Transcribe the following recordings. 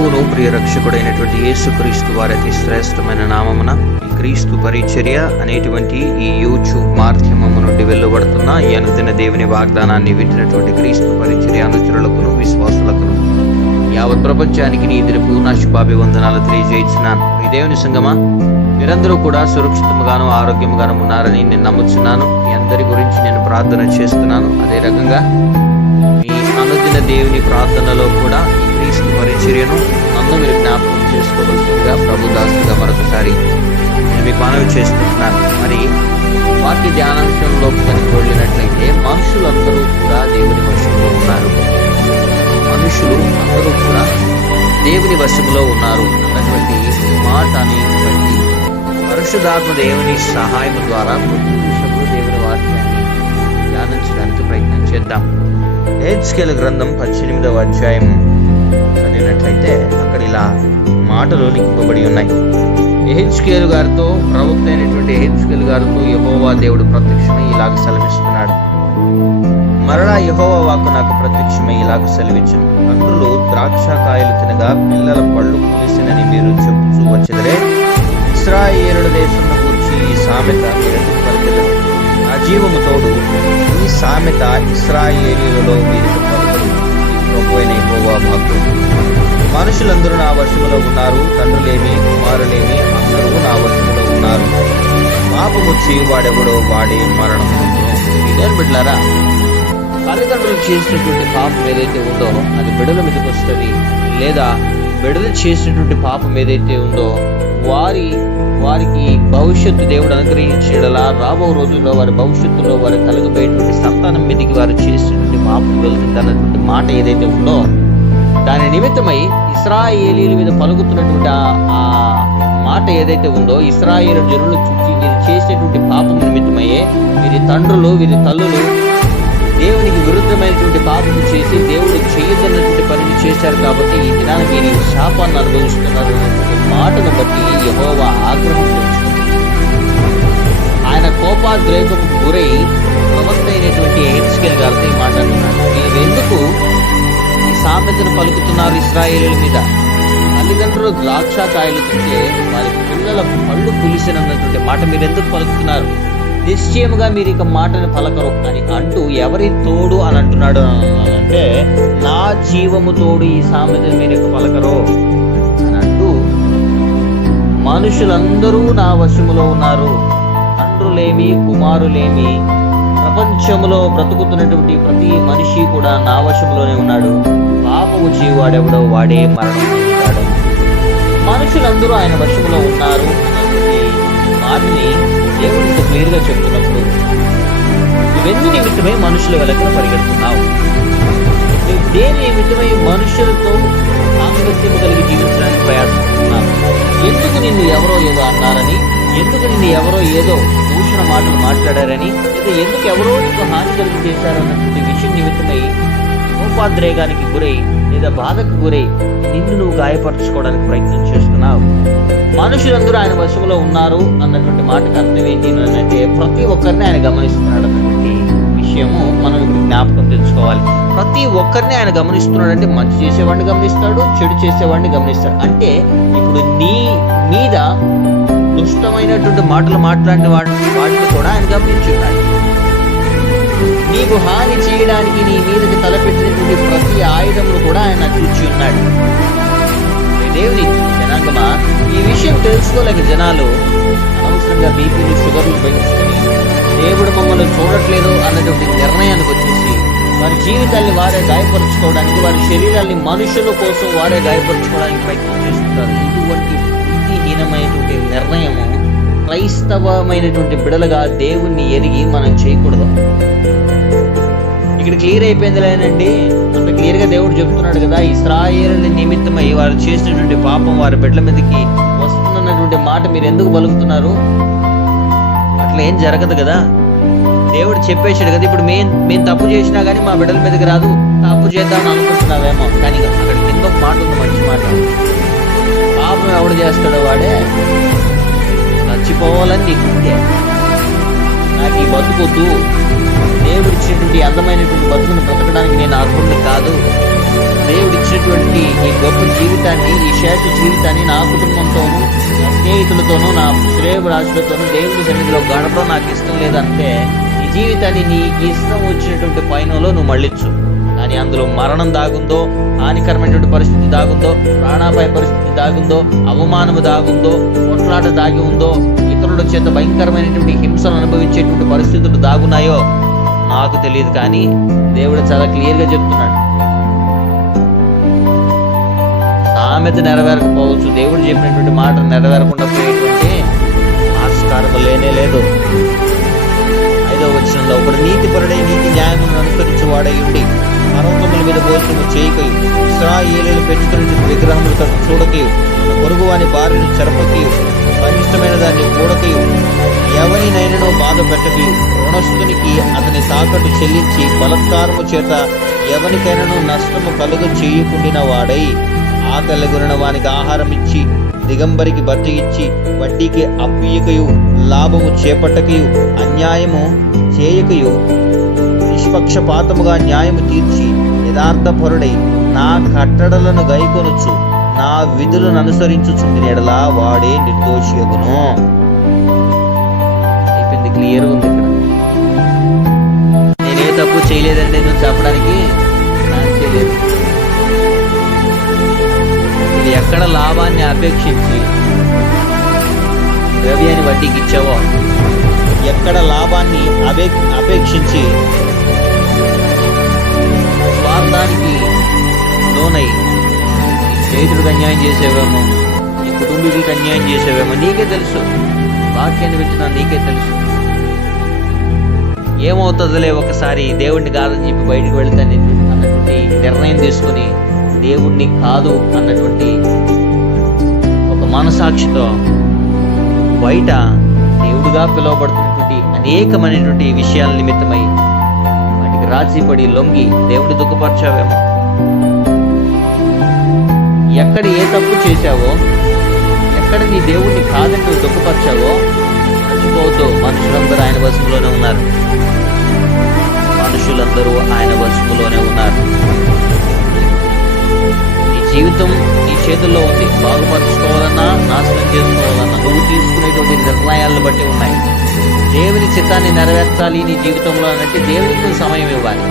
ప్రభువును ప్రియ రక్షకుడైనటువంటి యేసుక్రీస్తు వారి అతి శ్రేష్టమైన నామమున క్రీస్తు పరిచర్య అనేటువంటి ఈ యూట్యూబ్ మాధ్యమము నుండి వెళ్ళబడుతున్న ఈ అనుదిన దేవుని వాగ్దానాన్ని వింటున్నటువంటి క్రీస్తు పరిచర్య అనుచరులకును విశ్వాసులకును. యావత్ ప్రపంచానికి నీ దినపు నా శుభాభివందనాలు తెలియజేయించున్నాను ఈ దేవుని సంగమా మీరందరూ కూడా సురక్షితంగాను ఆరోగ్యంగాను ఉన్నారని నేను నమ్ముచున్నాను. మీ అందరి గురించి నేను ప్రార్థన చేస్తున్నాను. అదే రకంగా మీ అనుదిన దేవుని ప్రార్థనలో కూడా పరిచర్యను నన్ను మీరు జ్ఞాపకం చేసుకోవలసిందిగా ప్రభుదాసుగా మరొకసారి నేను మీకు మనవి చేస్తున్నాను. మరి వాక్య ధ్యానాంశంలో కనుక వెళ్ళినట్లయితే మనుషులందరూ కూడా దేవుని వశంలో ఉన్నారు. మనుషులు అందరూ కూడా దేవుని వశంలో ఉన్నారు అన్నటువంటి మాట అనేటువంటి పరిశుధాత్మ దేవుని సహాయం ద్వారా కొద్ది నిమిషంలో దేవుని వాక్యాన్ని ధ్యానించడానికి ప్రయత్నం చేద్దాం. హెచ్కెల్ గ్రంథం పద్దెనిమిదవ అధ్యాయం చూసినట్లయితే అక్కడ ఇలా మాటలు లిఖింపబడి ఉన్నాయి. ఎహెచ్కేలు గారితో ప్రవక్త అయినటువంటి ఎహెచ్కేలు గారితో యహోవా దేవుడు ప్రత్యక్షమై ఇలాగ సెలవిస్తున్నాడు. మరలా యహోవా వాక్కు నాకు ప్రత్యక్షమై ఇలాగ సెలవిచ్చును. తండ్రులు ద్రాక్ష కాయలు తినగా పిల్లల పళ్ళు పులిసినని మీరు చెప్పుచూ వచ్చేదరే ఇస్రాయేలుల దేశం గురించి ఈ సామెత మీరెందుకు పలికెదరు తోడు ఈ సామెత ఇస్రాయేలీలలో మీరు మనుషులందరూ నా వశములో ఉన్నారు తండ్రులేమి కుమారులేమి అందరూ నా వశములో ఉన్నారు. పాపము చేయువాడెవడో వాడే మరణం ఇదేం బిడ్డలారా తల్లిదండ్రులు చేసినటువంటి పాపం ఏదైతే ఉందో అది బిడల మీదకి వస్తుంది. లేదా బిడలు చేసినటువంటి పాపం ఏదైతే ఉందో వారి వారికి భవిష్యత్తు దేవుడు అనుగ్రహించేలా రాబో రోజుల్లో వారి భవిష్యత్తులో వారి కలగబోయేటువంటి సంతానం మీదకి వారు చేసినటువంటి పాపం వెళ్తుంది అన్నటువంటి మాట ఏదైతే ఉందో దాని నిమిత్తమై ఇస్రాయేలీల మీద పలుకుతున్నటువంటి ఆ- మాట ఏదైతే ఉందో ఇస్రాయేలు జనులు చుట్టి వీరు చేసేటువంటి పాపం నిమిత్తమయ్యే వీరి తండ్రులు వీరి తల్లులు దేవునికి విరుద్ధమైనటువంటి పాపం చేసి దేవుడు చేయొద్దన్నటువంటి పనిని చేశారు కాబట్టి ఈ దినాన్ని మీరు శాపాన్ని అనుభవిస్తున్నారు మాటను బట్టి యహోవా ఆగ్రహం ఆయన కోపాద్రేకకు గురై ప్రవక్త అయినటువంటి హెచ్కెల్ గారితో ఈ మాట అంటున్నాడు మీరెందుకు సామెతను పలుకుతున్నారు ఇస్రాయేలీల మీద. తల్లిదండ్రులు ద్రాక్ష కాయలు తింటే వారి పిల్లల పళ్ళు పులిసినన్నటువంటి మాట మీరు ఎందుకు పలుకుతున్నారు? నిశ్చయముగా మీరు ఇక మాటను పలకరు అని అంటూ ఎవరి తోడు అని అంటున్నాడు? అంటే నా జీవము తోడు ఈ సామెతను మీరు ఇక పలకరు అని అంటూ మనుషులందరూ నా వశములో ఉన్నారు. తండ్రులేమి కుమారులేమి ప్రపంచంలో బ్రతుకుతున్నటువంటి ప్రతి మనిషి కూడా నా వశంలోనే ఉన్నాడు. పాపము జీవాడెవడో వాడే మరణం పొందుతాడు మనుషులందరూ ఆయన వశములో ఉన్నారు. వాటిని దేవుడితో క్లియర్గా చెప్తున్నప్పుడు నువ్వెందు నిమిత్తమై మనుషుల వెలకన పరిగెడుతున్నావు? నువ్వు దేని నిమిత్తమై మనుషులతో సాంగత్యం కలిగి జీవించడానికి ప్రయాసపడుతున్నావు ఎందుకు నిన్ను ఎవరో ఏదో అన్నారని ఎందుకు నిన్ను ఎవరో ఏదో దూషణ మాటలు మాట్లాడారని లేదా ఎందుకు ఎవరో నీకు హాని కలిగి చేశారన్నటువంటి విషయం నిమిత్తమై కోపాద్రేగానికి గురై లేదా బాధకు గురై నిన్ను నువ్వు గాయపరచుకోవడానికి ప్రయత్నం చేస్తున్నావు. మనుషులందరూ ఆయన వశంలో ఉన్నారు అన్నటువంటి మాటకు అర్థం ఏంటి అంటే ప్రతి ఒక్కరిని ఆయన గమనిస్తున్నాడు అన్నటువంటి విషయము మనం ఇప్పుడు జ్ఞాపకం తెచ్చుకోవాలి. ప్రతి ఒక్కరిని ఆయన గమనిస్తున్నాడు అంటే మంచి చేసేవాడిని గమనిస్తాడు చెడు చేసేవాడిని గమనిస్తాడు. అంటే ఇప్పుడు నీ మీద దుష్టమైనటువంటి మాటలు మాట్లాడిన వాడిని వాటిని కూడా ఆయన గమనించున్నాడు నీకు హాని చేయడానికి నీ మీదకి తలపెట్టినటువంటి ప్రతి ఆయుధమును కూడా ఆయన చూచి ఉన్నాడు. దేవుని జనాంగమా? ఈ విషయం తెలుసుకోలేక జనాలు అనవసరంగా బీపీలు షుగర్లు పెంచుకొని దేవుడు మమ్మల్ని చూడట్లేదు అన్నటువంటి నిర్ణయానికి వచ్చేసి వారి జీవితాన్ని వారే గాయపరుచుకోవడానికి వారి శరీరాన్ని మనుషుల కోసం వారే గాయపరచుకోవడానికి ప్రయత్నం చేస్తుంటారు. ఇటువంటి బుద్ధిహీనమైనటువంటి నిర్ణయము క్రైస్తవమైనటువంటి బిడలుగా దేవుణ్ణి ఎరిగి మనం చేయకూడదు. ఇక్కడ క్లియర్ అయిపోయింది లేనండి అంత క్లియర్గా దేవుడు చెప్తున్నాడు కదా ఇస్రాయేల్ నిమిత్తమై వారు చేసినటువంటి పాపం వారి బిడ్డల మీదకి వస్తుందన్నటువంటి మాట మీరు ఎందుకు పలుకుతున్నారు? అట్లా ఏం జరగదు కదా. దేవుడు చెప్పేశాడు కదా ఇప్పుడు మేము మేము తప్పు చేసినా కానీ మా బిడ్డల మీదకి రాదు. తప్పు చేద్దామని అనుకుంటున్నావేమో కానీ అక్కడ కింద మాట ఉంది మంచి మాట. పాపం ఎవడు చేస్తాడో వాడే. చచ్చిపోవాలని నీకుంటే నాకు ఈ బతుకొద్దు దేవుడు ఇచ్చినటువంటి అందమైనటువంటి బతుకును బ్రతకడానికి నేను అర్హుడిని కాదు. దేవుడు ఇచ్చినటువంటి ఈ గొప్ప జీవితాన్ని ఈ శేష జీవితాన్ని నా కుటుంబంతోనూ నా స్నేహితులతోనూ నా శ్రేయభిలాషులతోనూ దేవుడి సన్నిధిలో గడపడం నాకు ఇష్టం లేదంటే ఈ జీవితాన్ని నీ ఇష్టం వచ్చినటువంటి పైనలో నువ్వు మళ్ళించు. కానీ అందులో మరణం దాగుందో హానికరమైనటువంటి పరిస్థితి దాగుందో ప్రాణాపాయ పరిస్థితి దాగుందో అవమానము దాగుందో కొట్లాట దాగి ఉందో ఇతరుల చేత భయంకరమైనటువంటి హింసను అనుభవించేటువంటి పరిస్థితులు దాగున్నాయో నాకు తెలియదు కానీ దేవుడు చాలా క్లియర్గా చెప్తున్నాడు. సామెత నెరవేరకపోవచ్చు. దేవుడు చెప్పినటువంటి మాట నెరవేరకుండా పోయేటువంటి ఆస్కారం లేనే లేదు. ఐదో వచనంలో ఒకడు నీతి పరుడై నీతి న్యాయములను అనుసరించి వాడై ఉండి పర్వతముల మీద భోజనము చేయకయు. ఇస్రాయేలు పెంచుకునే విగ్రహములు తను చూడకయు. పొరుగు వాని భార్యను చెరపకయు. అనిష్టమైన దాన్ని కూడకయు. ఎవరినైనను బాధ పెట్టకయు. రుణస్థునికి అతని సాకట్టు చెల్లించి బలత్కారము చేత ఎవరికైనాను నష్టము కలుగు చేయకుండిన వాడై ఆకలి వానికి ఆహారం ఇచ్చి దిగంబరికి బట్టి ఇచ్చి వడ్డీకి అప్పియకయు లాభము చేపట్టకయు. అన్యాయము చేయకయు. నిష్పక్షపాతముగా న్యాయము తీర్చి యథార్థపరుడై నా కట్టడలను గైకొనుచు నా విధులను అనుసరించుచుండిన ఎడలా వాడే నిర్దోషియగును. అయిపోయింది క్లియర్ ఉంది ఇక్కడ. నేనే తప్పు చేయలేదండి నువ్వు చెప్పడానికి చేయలేదు. ఇది ఎక్కడ లాభాన్ని అపేక్షించి ద్రవ్యాన్ని వడ్డీకి ఇచ్చావో? ఎక్కడ లాభాన్ని అపేక్షించి స్వార్థానికి లోనై నీ స్నేహితుడికి అన్యాయం చేసేవేమో నీ కుటుంబీకులకు అన్యాయం చేసేవేమో నీకే తెలుసు. వాక్యాన్ని పెట్టిన నీకే తెలుసు. ఏమవుతుందిలే ఒకసారి దేవుడిని కాదని చెప్పి బయటికి వెళ్తాను అన్నటువంటి నిర్ణయం తీసుకుని దేవుణ్ణి కాదు అన్నటువంటి ఒక మనసాక్షితో బయట దేవుడుగా పిలువబడుతున్నటువంటి అనేకమైనటువంటి విషయాల నిమిత్తమై రాజీపడి లొంగి దేవుడి దుఃఖపరిచావేమో. ఎక్కడ ఏ తప్పు చేశావో ఎక్కడ నీ దేవుడిని కాదని నువ్వు దుఃఖపరిచావో మర్చిపోవద్దు. మనుషులందరూ ఆయన వశంలోనే ఉన్నారు. మనుషులందరూ ఆయన వశంలోనే ఉన్నారు. నీ జీవితం నీ చేతుల్లో ఉంది. బాగుపరచుకోవాలన్నా నాశనం చేసుకోవాలన్నా నువ్వు తీసుకునేటువంటి నిర్ణయాలను బట్టి ఉన్నాయి. దేవుని చిత్తాన్ని నెరవేర్చాలి నీ జీవితంలో అంటే దేవునికి సమయం ఇవ్వాలి.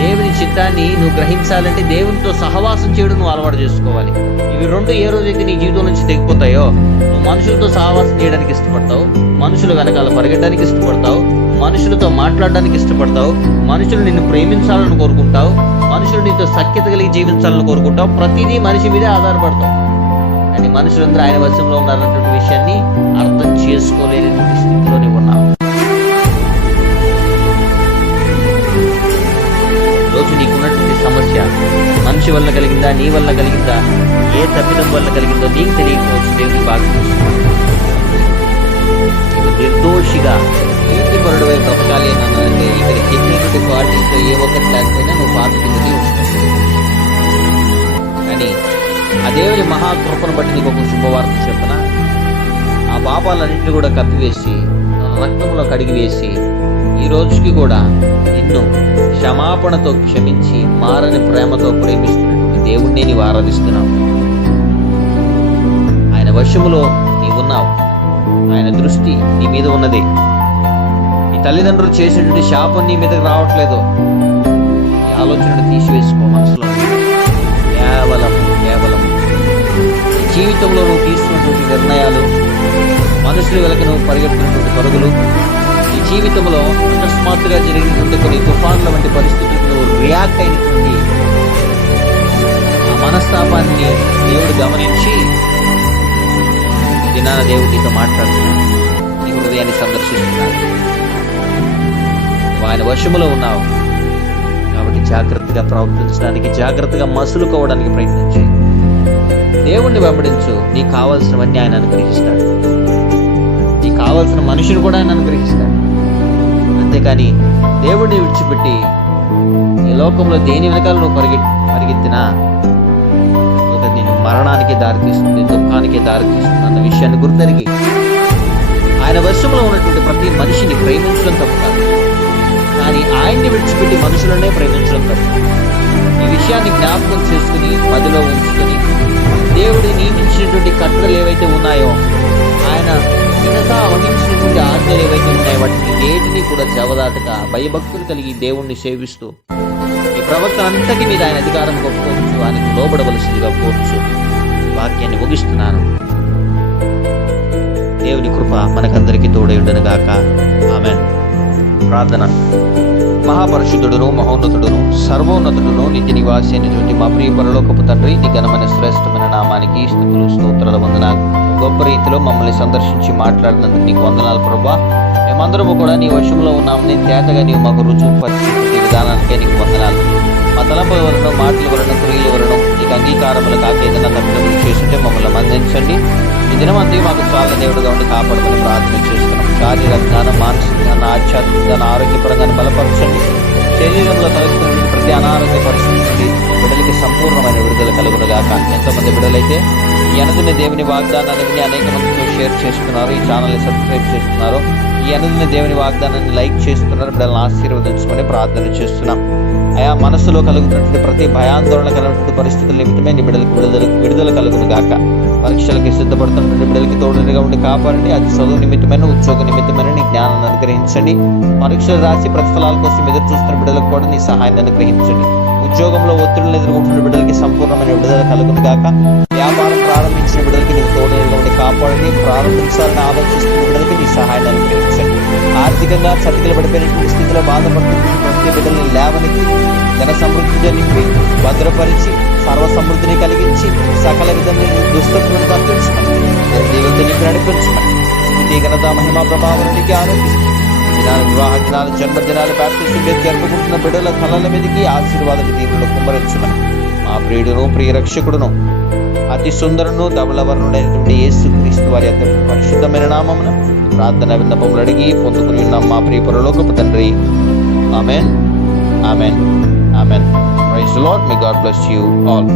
దేవుని చిత్తాన్ని నువ్వు గ్రహించాలంటే దేవునితో సహవాసం చేయడం నువ్వు అలవాటు చేసుకోవాలి. ఇవి రెండు ఏ రోజైతే నీ జీవితం నుంచి తెగిపోతాయో నువ్వు మనుషులతో సహవాసం చేయడానికి ఇష్టపడతావు మనుషుల వెనకాల పరిగెట్టడానికి ఇష్టపడతావు మనుషులతో మాట్లాడడానికి ఇష్టపడతావు మనుషులు నిన్ను ప్రేమించాలని కోరుకుంటావు మనుషులు నీతో సఖ్యత కలిగి జీవించాలని కోరుకుంటావు ప్రతిదీ మనిషి మీదే ఆధారపడతావు. కానీ మనుషులందరూ ఆయన వశంలో ఉన్నారన్నటువంటి విషయాన్ని అర్థం చేసుకోలేనటువంటి మనిషి వల్ల కలిగిందా నీ వల్ల కలిగిందా ఏ తప్పిదం వల్ల కలిగిందో నీకు తెలియకపోవచ్చు దేవుని బాగా నిర్దోషిగా ఏంటి పరుడు వైపు బ్రతకాలి అని ఇక్కడ చెప్పినటువంటి క్వాలిటీస్లో ఏ ఒక్కటి లేకపోయినా నువ్వు పాప కిందకి కానీ ఆ దేవుని మహాకృపను బట్టి నీకు ఒక శుభవార్త చెప్పనా? ఆ పాపాలన్నింటినీ కూడా కప్పివేసి రక్తంలో కడిగి వేసి ఈ రోజుకి కూడా నిన్ను క్షమాపణతో క్షమించి మారని ప్రేమతో ప్రేమిస్తున్నటువంటి దేవుణ్ణి నీవు ఆరాధిస్తున్నావు. ఆయన వశములో నీవున్నావు ఆయన దృష్టి నీ మీద ఉన్నది. నీ తల్లిదండ్రులు చేసినటువంటి శాపం నీ మీదకి రావట్లేదు. నీ ఆలోచనను తీసివేసుకో మనసులో. కేవలం కేవలం జీవితంలో నువ్వు తీసుకున్నటువంటి నిర్ణయాలు మనుషుల వెలక నువ్వు పరిగెడుతున్నటువంటి పరుగులు ఈ జీవితంలో అకస్మాత్తుగా జరిగినటువంటి కొన్ని తుఫాన్ల వంటి పరిస్థితులకు రియాక్ట్ అయినటువంటి ఆ మనస్తాపాన్ని దేవుడు గమనించి దినాన దేవుడితో మాట్లాడుతున్నాడు నీ హృదయాన్ని సందర్శిస్తున్నాడు. ఆయన వశములో ఉన్నావు. కాబట్టి జాగ్రత్తగా ప్రవర్తించడానికి జాగ్రత్తగా మసులుకోవడానికి ప్రయత్నించి. దేవుణ్ణి వెంబడించు. నీకు కావాల్సినవన్నీ ఆయన అనుగ్రహిస్తాడు. నీకు కావాల్సిన మనుషులు కూడా ఆయన అనుగ్రహిస్తాడు. కానీ దేవుడిని విడిచిపెట్టి ఈ లోకంలో దేని వెనకాల నువ్వు పరిగె పరిగెత్తినా? ఒక నేను మరణానికి దారితీస్తుంది దుఃఖానికి దారితీస్తుంది అన్న విషయాన్ని గుర్తెరిగి ఆయన వశంలో ఉన్నటువంటి ప్రతి మనిషిని ప్రేమించడం తప్పు కాదు. కానీ ఆయన్ని విడిచిపెట్టి మనుషులనే ప్రేమించడం తప్పు. ఈ విషయాన్ని జ్ఞాపకం చేసుకుని పదిలో ఉంచుకొని దేవుడు నియమించినటువంటి కట్టలు ఏవైతే ఉన్నాయో ఆయన చిన్నగా వహించిన ఆజ్ఞలు ఏవైతే ఉన్నాయో వాటిని నేటిని కూడా జవదాటక భయభక్తులు కలిగి దేవుణ్ణి సేవిస్తూ ఈ ప్రవక్త అంతటి మీద ఆయన అధికారం ఒప్పుకోవచ్చు ఆయనకు లోబడవలసిందిగా కోరుచు వాక్యాన్ని ముగిస్తున్నాను. దేవుని కృప మనకందరికీ తోడై ఉండను గాక ప్రార్థన. మహాపరిశుద్ధుడును మహోన్నతుడును సర్వోన్నతుడును నిత్య నివాసి అయినటువంటి మా ప్రియ పరలోకపు తండ్రి నీ ఘనమైన శ్రేష్టమైన నామానికి స్థుతులు స్తోత్రాల వందనాలు. గొప్ప రీతిలో మమ్మల్ని సందర్శించి మాట్లాడినందుకు నీకు వందనాలు ప్రభా. మేమందరము కూడా నీ వశంలో ఉన్నామని తేటగా నీవు మాకు రుజువు పరిస్థితి విధానానికే నీకు వందనాలు. మా తలంపుల వలన మాటల వలన క్రియల వలన నీకు అంగీకారములు కాక ఏదైనా తప్పులు చేస్తుంటే మమ్మల్ని మందించండి ఈ దినమంతా మాకు చాలా దేవుడుగా ఉండి కాపాడమని ప్రార్థన చేస్తున్నాం. శారీరక జ్ఞానం మానసిక జ్ఞానం ఆధ్యాత్మిక జ్ఞానం ఆరోగ్యపరంగా బలపరచండి. శరీరంలో కలుగుతున్న ప్రతి అనారోగ్య పరిస్థితి బిడ్డలకి సంపూర్ణమైన విడుదల కలుగునగాక. ఎంతోమంది బిడ్డలైతే ఈ దేవుని వాగ్దానాన్ని విని అనేక మందితో షేర్ చేస్తున్నారు ఈ ఛానల్ని సబ్స్క్రైబ్ చేస్తున్నారు ఈ అనుదిన దేవుని వాగ్దానాన్ని లైక్ చేస్తున్నారు బిడ్డలను ఆశీర్వదించుకొని ప్రార్థన చేస్తున్నాం. ఆయా మనసులో కలుగుతున్నటువంటి ప్రతి భయాందోళన కలిగినటువంటి పరిస్థితుల నిమిత్తమే నీ బిడ్డలకు విడుదల విడుదల కలుగును గాక. పరీక్షలకి సిద్ధపడుతున్నటువంటి బిడ్డలకి తోడుగా ఉండి కాపాడండి. అది చదువు నిమిత్తమైన ఉద్యోగ నిమిత్తమైన నీ జ్ఞానాన్ని అనుగ్రహించండి. పరీక్షలు రాసి ప్రతిఫలాల కోసం ఎదురు చూస్తున్న బిడ్డలకు కూడా నీ సహాయాన్ని అనుగ్రహించండి. ఉద్యోగంలో ఒత్తిడిని ఎదుర్కొంటున్న బిడ్డలకి సంపూర్ణమైన విడుదల కలుగును గాక. వ్యాపారం ప్రారంభించిన బిడ్డలకి నీ తోడైనటువంటి కాపాడని ప్రారంభించాలని ఆలోచిస్తున్న బిడ్డలకి నీ సహాయాన్ని అనుగ్రహించండి. ఆర్థికంగా చతికిల పడిపోయినటువంటి స్థితిలో బాధపడుతున్న ప్రతి బిడ్డల్ని లేవనెత్తి ధన సమృద్ధిగా నింపి భద్రపరిచి సర్వ సమృద్ధిని కలిగించి సకల విధంగా దుస్తత్వం తప్పించమని దేవతని నింపి నడిపించమని స్థితి ఘనత మహిమా ప్రభావానికి ఆరోపిస్తుంది దినాలు వివాహ దినాలు జన్మదినాలు బ్యాప్టిస్టులు జరుపుకుంటున్న బిడ్డల తలల మీదకి ఆశీర్వాద దీవులు కుమ్మరించమని. మా ప్రియుడును ప్రియ రక్షకుడును అతి సుందరును ధవలవర్ణుడైనటువంటి యేసు క్రీస్తు వారి అతి పరిశుద్ధమైన నామమున ప్రార్థన విన్నపములు అడిగి పొందుకుని ఉన్నాం మా ప్రియ పరలోకపు తండ్రి. Amen. Amen. Amen. Praise Lord me God bless you all.